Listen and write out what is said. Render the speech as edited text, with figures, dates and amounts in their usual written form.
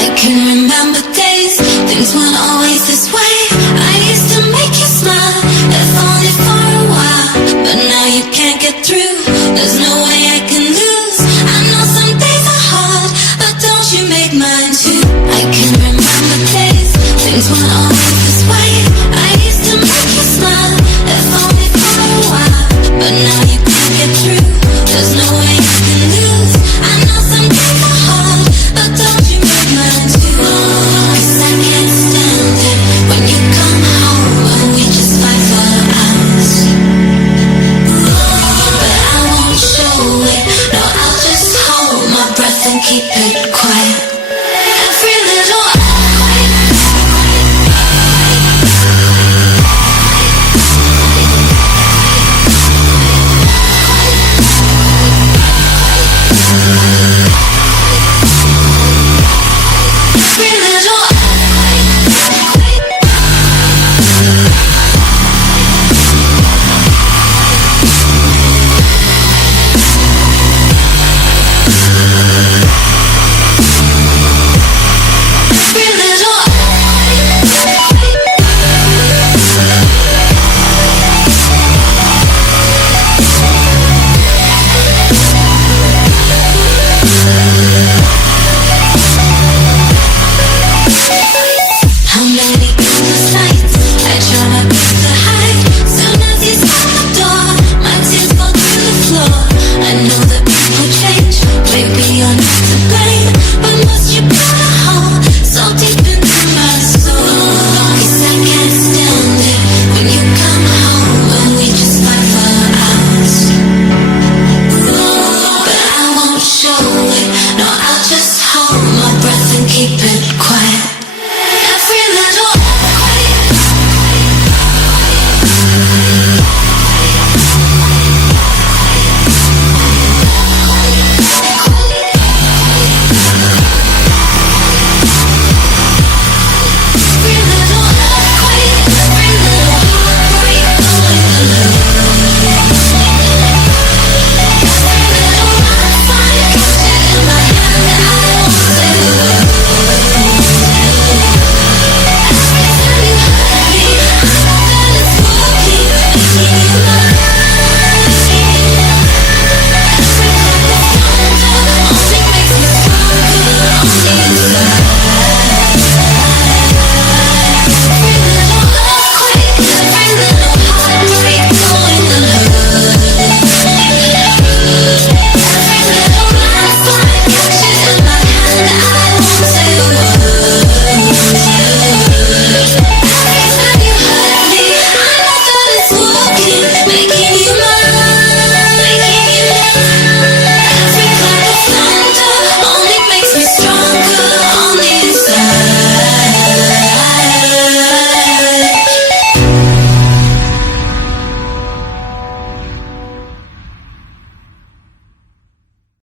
I can remember days, things weren't always this way. I used to make you smile, if only for a while. But now you can't get through, there's no way I can lose. I know some days are hard, but don't you make mine too. I can remember days, things weren't always this way. I used to make you smile, if only for a while. But now you can't get through, there's no way I can lose. I know some days are hard, but don't you make mine too. 'Cause I can't stand it when you come home and we just fight for hours. But I won't show it, no, I'll just hold my breath and keep it quiet. Every little keep it quiet.